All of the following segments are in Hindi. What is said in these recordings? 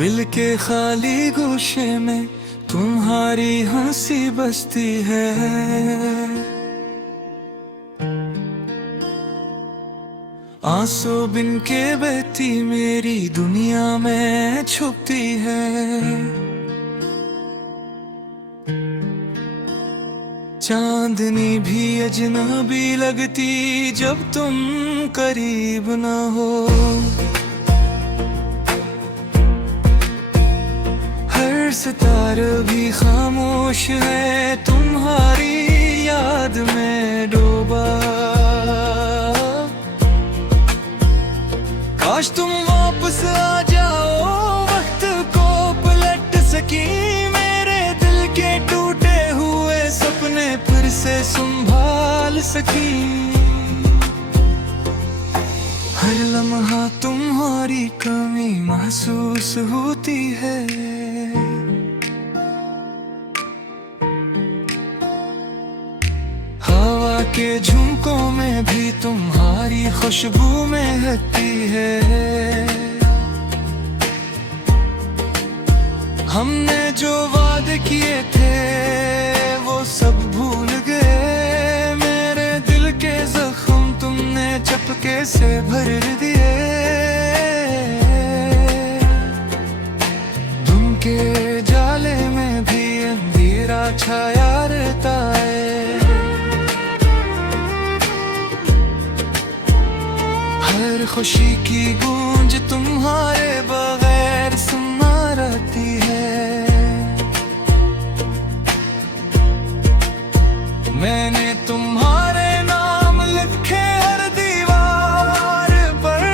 दिल के खाली गोशे में तुम्हारी हंसी बसती है। आंसू बिन के बहती मेरी दुनिया में छुपती है। चांदनी भी अजनबी लगती जब तुम करीब न हो। हर सितारा भी खामोश है तुम्हारी याद में डूबा। काश तुम वापस आ जाओ, वक्त को पलट सकी, मेरे दिल के टूटे हुए सपने फिर से संभाल सकी। हर लम्हा तुम्हारी कमी महसूस होती है। हवा के झुमकों में भी तुम्हारी खुशबू महकती है। हमने जो वादे किए थे वो सब भूल गए। मेरे दिल के जख्म तुमने चपके से भर दिए। तुम के जाले में भी अंधेरा छाया रहता है। हर खुशी की गूंज तुम्हारे बगैर सुना रहती है। मैंने तुम्हारे नाम लिखे हर दीवार पर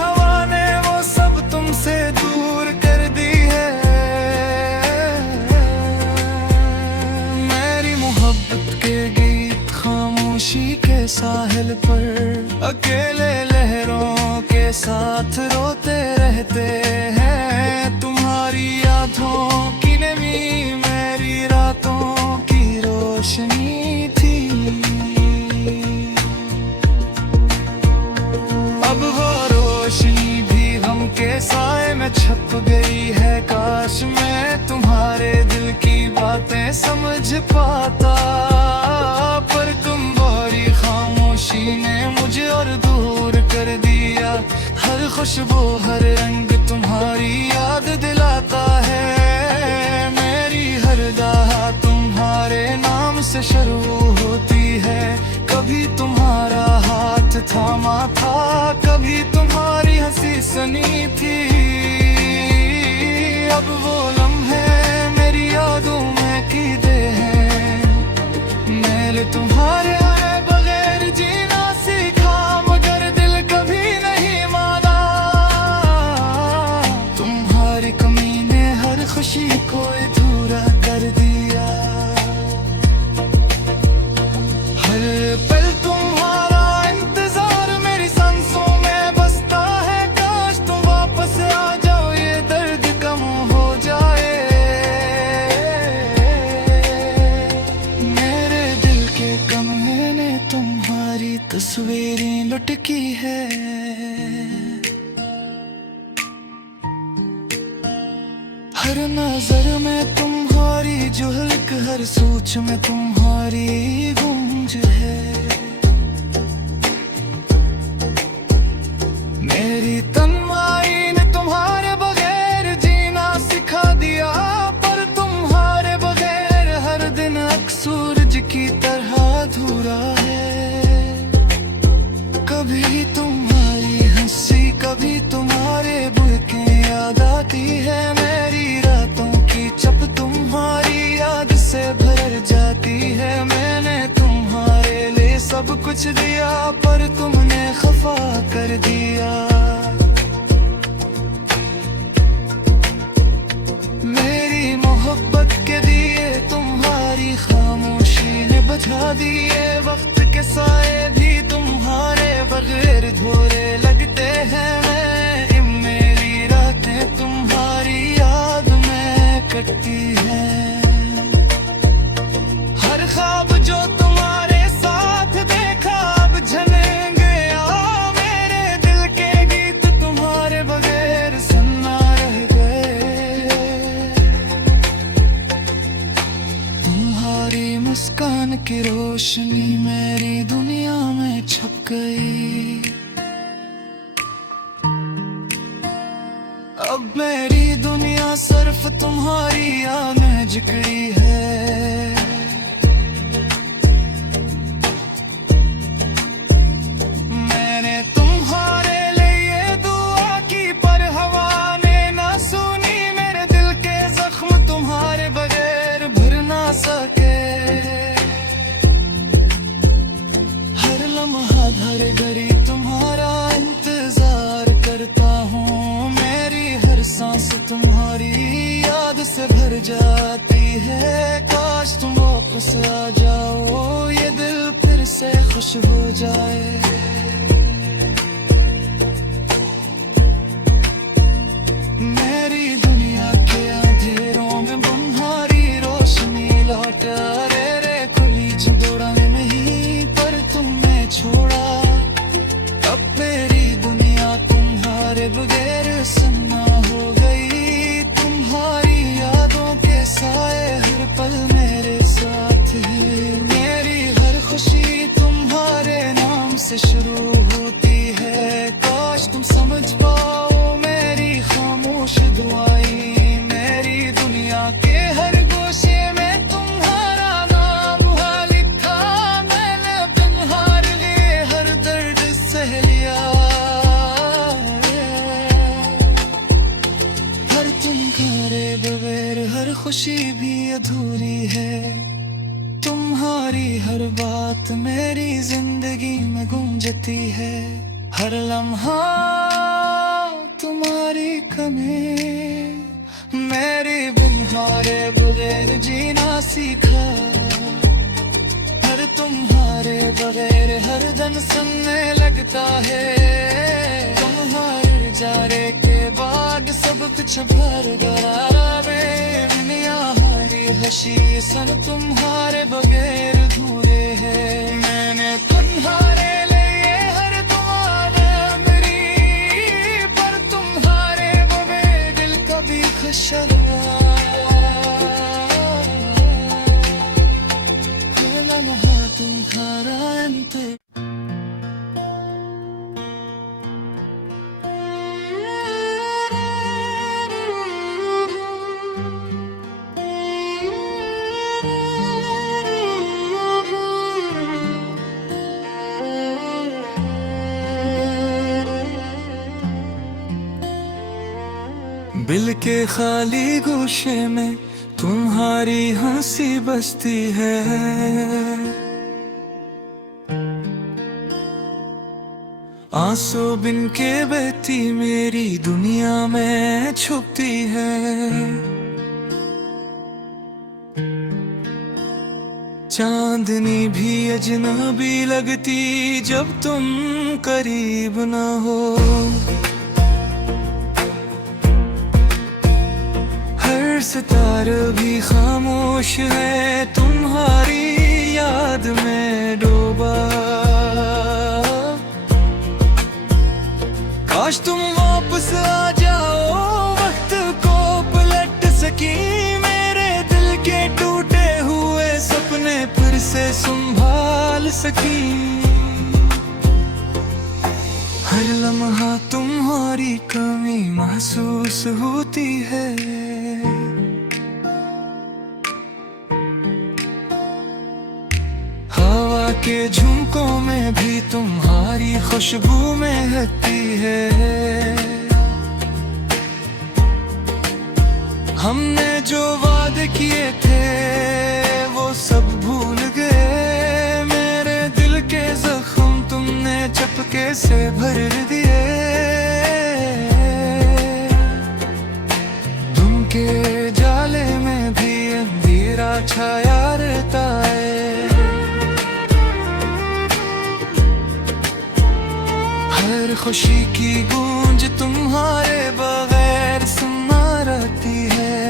हवा ने वो सब तुमसे दूर कर दी है। मेरी मोहब्बत के गीत खामोशी के साहिल पर अकेले लहरों के साथ रोते रहते हैं। तुम्हारी यादों की नमी मेरी रातों की रोशनी थी। अब वो रोशनी भी गम के साए में छप गई है। काश मैं तुम्हारे दिल की बातें समझ पाता, पर तुम भरी खामोशी ने मुझे और दूर कर दिया। हर खुशबू हर रंग तुम्हारी याद दिलाता है। मेरी हर दाह तुम्हारे नाम से शुरू होती है। कभी तुम्हारा हाथ थामा था, कभी तुम्हारी हंसी सुनी थी। अब वो लम्हे मेरी यादों में कीदे हैं। मैंने तुम्हारे आए बगैर जीना सीखा, मगर दिल कभी नहीं माना। तुम्हारी कमी ने हर खुशी को अधूरा कर दिया। हर पल तुम्हारा इंतजार मेरी सांसों में बसता है। काश तुम वापस आ जाओ, ये दर्द कम हो जाए। मेरे दिल के कमरे ने तुम्हारी तस्वीरें लुटकी है। हर नजर में तुम्हारी झलक, हर सोच में तुम्हारी गूंज है। मेरी तन्हाई ने तुम्हारे बगैर जीना सिखा दिया, पर तुम्हारे बगैर हर दिन सूरज की तरह अधूरा है। कभी तुम्हारी हंसी, कभी तुम्हारे बुलके याद आती है। मेरी रातों की चप तुम्हारी याद से भर जाती है। मैंने तुम्हारे लिए सब कुछ दिया, पर तुमने खफा कर दिया। मेरी मोहब्बत के दिए तुम्हारी खामोशी ने बुझा दिए। वक्त के साए भी तुम्हारे बगैर धोरे लगते हैं। मेरी रातें तुम्हारी याद में कटती हैं। हर ख्वाब जो तुम्हारे साथ देखा अब झल गया। मेरे दिल के गीत तुम्हारे बगैर सुनना रह गए। तुम्हारी आंखें जिकड़ी है। मैंने तुम्हारे लिए दुआ की पर हवा ने ना सुनी, मेरे दिल के जख्म तुम्हारे बगैर भर ना सके। हर लम्हा हर घड़ी तुम्हारा इंतजार करता हूँ, मेरी हर सांस तुम्हारी याद से भर जाती है। काश तुम वापस आ जाओ, ये दिल फिर से खुश हो जाए। मेरी दुनिया के अंधेरों में तुम्हारी रोशनी लौटा रे खुली दौड़ाने नहीं, पर तुमने छोड़ा। अब मेरी दुनिया तुम्हारे बगैर सन्ना हो गई, तुम्हारी यादों के साए हर पल मेरे साथ है। मेरी हर खुशी तुम्हारे नाम से शुरू होती है, काश तुम समझ पाओ मेरी खामोश दुआएं। मेरी दुनिया के हर गोशे में तुम्हारा नाम लिखा, मैंने बिन हार गए हर दर्द सह लिया। हर तुम्हारे बगैर हर खुशी भी अधूरी है, तुम्हारी हर बात मेरी जिंदगी में गूंजती है। हर लम्हा तुम्हारी कमी, मेरे बिन हारे बगैर जीना सीखा। हर तुम्हारे बगैर हर दिन सुनने लगता है, तुम्हारे जारे के बाद सब कुछ भर गया। दुनिया हरी हसी सन तुम्हारे बगैर अधूरे है। मैंने तुम्हारे लिए हर दुआ मेरी, पर तुम्हारे बगैर दिल कभी खुश लम्हा तुम्हारा अंत। दिल के खाली गोशे में तुम्हारी हंसी बसती है। आंसू बिन के बहती मेरी दुनिया में छुपती है। चांदनी भी अजनबी लगती जब तुम करीब न हो। सितारा भी खामोश है तुम्हारी याद में डूबा। काश तुम वापस आ जाओ, वक्त को पलट सकी, मेरे दिल के टूटे हुए सपने फिर से संभाल सकी। हर लम्हा तुम्हारी कमी महसूस होती है। हवा के झुमकों में भी तुम्हारी खुशबू महकती है। हमने जो वादे किए थे वो सब भूल गए, मेरे दिल के जख्म तुमने चपके से भर दिए। तुम के जाले में भी अंधेरा छाया रहता है। हर खुशी की गूंज तुम्हारे बगैर सुना रहती है।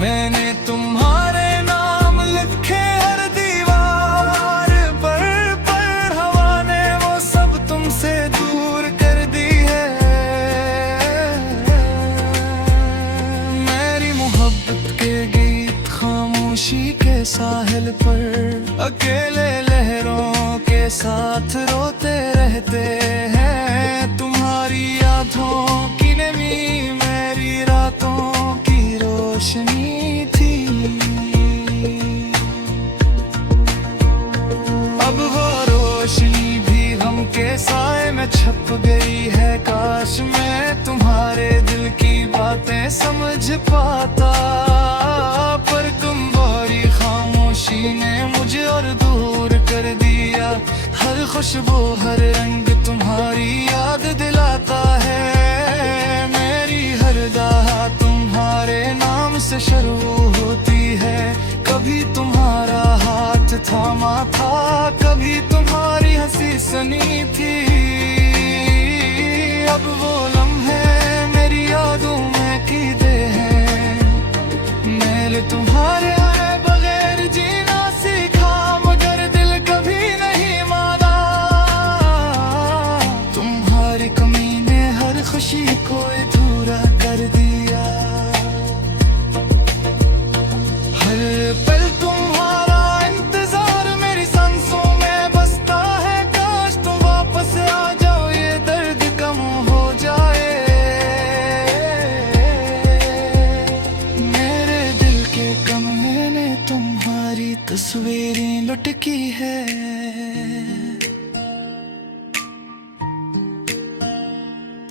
मैंने तुम्हारे नाम लिखे हर दीवार पर हवा ने वो सब तुमसे दूर कर दी है। मेरी मोहब्बत के गीत खामोशी के साहिल पर अकेले लहरों के साथ रोते रहते हैं। तुम्हारी यादों की नमी मेरी रातों की रोशनी थी। अब वो रोशनी भी गम के साए में छप गई है। काश मैं तुम्हारे दिल की बातें समझ पाता, पर तुम भरी खामोशी ने मुझे और दूर कर दिया। हर खुशबू हर रंग तुम्हारी याद दिलाता है। मेरी हर दाह तुम्हारे नाम से शुरू होती है। कभी तुम्हारा हाथ थामा था, कभी तुम्हारी हंसी सुनी थी। अब वो लम्हे मेरी यादों में कीदे हैं। मेरे तुम्हारे आए बगैर जीना सीखा, मगर दिल कभी नहीं माना। तुम्हारी कमी ने हर खुशी को अधूरा कर दिया। हर पल तुम्हारा इंतजार मेरी सांसों में बसता है। काश तुम वापस आ जाओ, ये दर्द कम हो जाए। मेरे दिल के कमरे ने तुम्हारी तस्वीरें लुटकी है।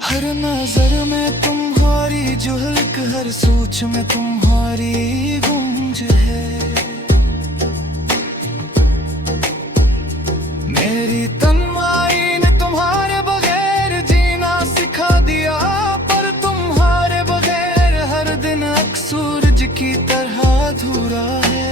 हर नजर में तुम्हारी झलक, हर सोच में तुम्हारी गूंज है। मेरी तन्हाई ने तुम्हारे बगैर जीना सिखा दिया, पर तुम्हारे बगैर हर दिन सूरज की तरह अधूरा है।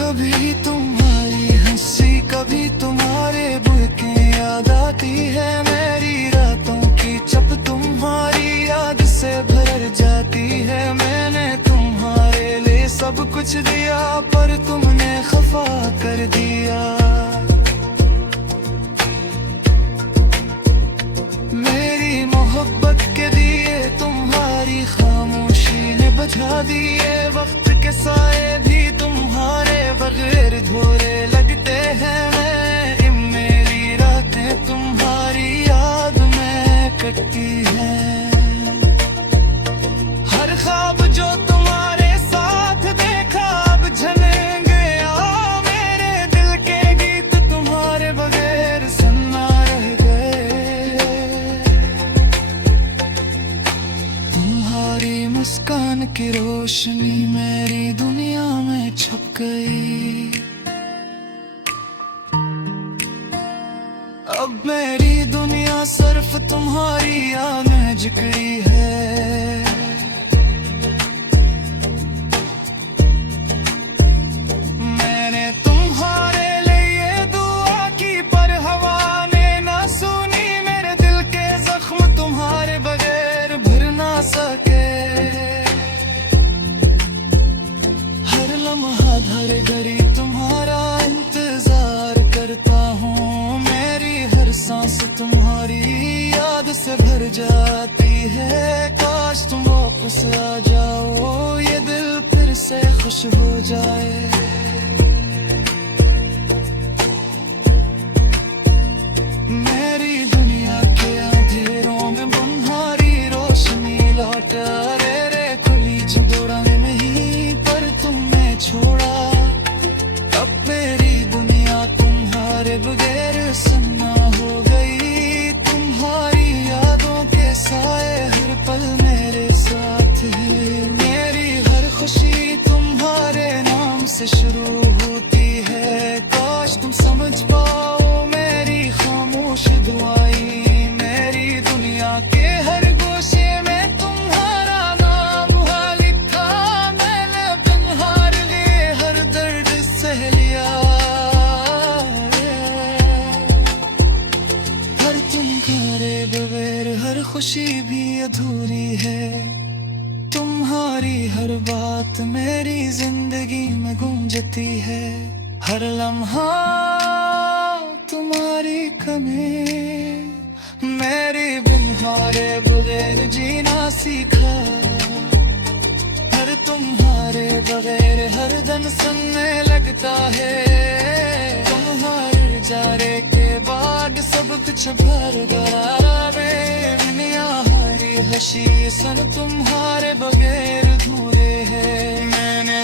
कभी तुम्हारी हंसी, कभी तुम्हारे बुर के याद आती है। मेरी रातों की चप तुम्हारी याद से भर जाती है। मैंने तुम्हारे लिए सब कुछ दिया, पर तुमने खफा कर दिया। मेरी मोहब्बत के दिए तुम्हारी खामोशी ने बुझा दिए। वक्त के साए भी तुम्हारे बगैर धोरे लगते हैं। मेरी रातें तुम्हारी याद में कटती हैं। हर ख्वाब जो तुम्हारे साथ देखा अब झलक गया। मेरे दिल के गीत तुम्हारे बगैर सुनना रह गए। तुम्हारी मुस्कान की रोशनी मेरी दुनिया में छप गई। अब मेरी दुनिया सिर्फ तुम्हारी याद में जिकरी है। मैंने तुम्हारे लिए दुआ की, पर हवा ने ना सुनी। मेरे दिल के जख्म तुम्हारे बगैर भर ना सके। हर लम्हा हर घड़ी तुम्हारा इंतजार करता हूँ। मेरी हर सांस तुम्हारी याद से भर जाती है। काश तुम वापस आ जाओ, ये दिल फिर से खुश हो जाए। मेरी दुनिया के अंधेरों में तुम्हारी रोशनी लौटा। रे खुली दौड़ाने नहीं, पर तुमने छोड़ा। अब मेरी दुनिया तुम्हारे बगैर सन्ना हो गई। तुम्हारी यादों के साए हर पल मेरे साथ है। मेरी हर खुशी तुम्हारे नाम से शुरू होती है। काश तुम समझ पाओ मेरी खामोश दुआएं। मेरी दुनिया के हर गोशे में तुम्हारा नाम लिखा। मैंने बिन हार लिए हर दर्द सह लिया। हर तुम्हारे बगैर हर खुशी भी अधूरी है। तुम्हारी हर बात मेरी जिंदगी में गूंजती है। हर लम्हा तुम्हारी कमी मेरी बिन हारे बगैर जीना सीखा। हर तुम्हारे बगैर हर दिन सुनने लगता है। तुम्हारे जाने के बाद लाग सब कुछ भर गरावे दुनिया हरी हसी सन तुम्हारे बगैर अधूरे है मैंने